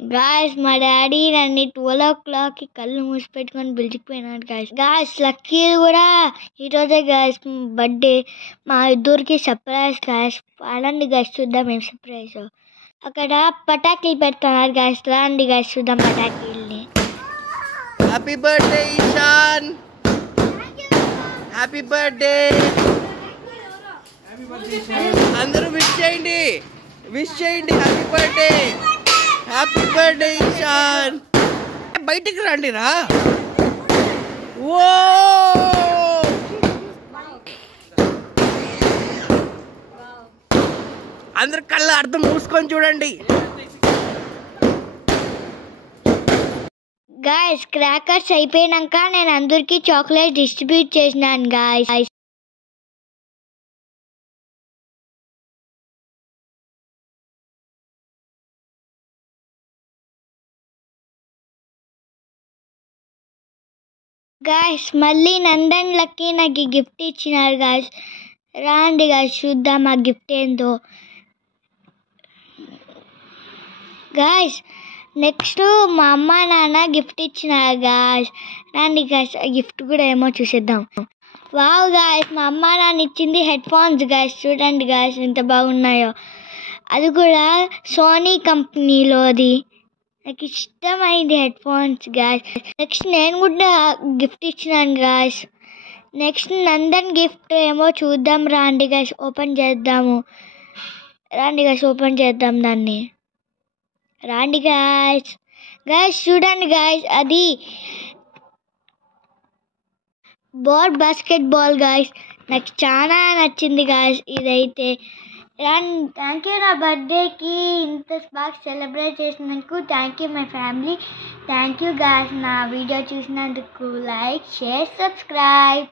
Guys మా daddy నన్ను 12 o'clock కళ్ళు మూసిపెట్టుకొని పిలిచిపోయినాడు గాయ్స్. గాయ్స్ లక్కీ కూడా ఈరోజే గాయ్స్ బర్త్డే. మా ఇద్దరికి సర్ప్రైజ్ గాయ్స్. పడండి గాయ్స్ చూద్దాం ఏం సర్ప్రైజ్. అక్కడ పటాకులు పెడుతున్నారు గాయ్స్. రండి గాయ్స్ చూద్దాం పటాకుల్ని. Happy birthday Ishan. Happy birthday. అందరూ విష్ చేయండి. Happy birthday. Happy birthday Ishan. బయటికి రండి రా. ఓ అందరు కళ్ళ అర్థం మూసుకొని చూడండి. గాయ్స్ క్రాకర్స్ అయిపోయినాక నేను అందరికి చాక్లెట్ డిస్ట్రిబ్యూట్ చేసినాను గాయ్స్. గాయ్స్ మళ్ళీ నందన్ లక్కీ నాకు గిఫ్ట్ ఇచ్చినారు గాయ్స్. రాండి గాయ్స్ చూద్దాం ఆ గిఫ్ట్ ఏందో. గాయ్స్ నెక్స్ట్ మా అమ్మ నాన్న గిఫ్ట్ ఇచ్చినారు గాయ్స్. రండి గాయ్స్ ఆ గిఫ్ట్ కూడా ఏమో చూసేద్దాం. వావ్ గాయ్స్ మా అమ్మ నాన్న ఇచ్చింది హెడ్ ఫోన్స్ గాయ్స్. చూడండి గాయ్స్ ఎంత బాగున్నాయో. అది కూడా సోనీ కంపెనీలోది. నాకు ఇష్టమైంది హెడ్ ఫోన్స్ గాయ్స్. నెక్స్ట్ నేను కూడా గిఫ్ట్ ఇచ్చినాను గాయ్స్. నెక్స్ట్ నందన్ గిఫ్ట్ ఏమో చూద్దాం రండి గాయ్స్. ఓపెన్ చేద్దాము. రండి గాయ్స్ ఓపెన్ చేద్దాం దాన్ని. రండి గాయ్స్. చూడండి గాయ్స్ అది బాస్కెట్బాల్ గాయ్స్. నాకు చాలా నచ్చింది గాయ్స్ ఇదైతే. థ్యాంక్ యూ నా బర్త్డేకి ఇంత బాగా సెలబ్రేట్ చేసినందుకు. Thank you my family. Thank you guys నా వీడియో చూసినందుకు. Like share subscribe.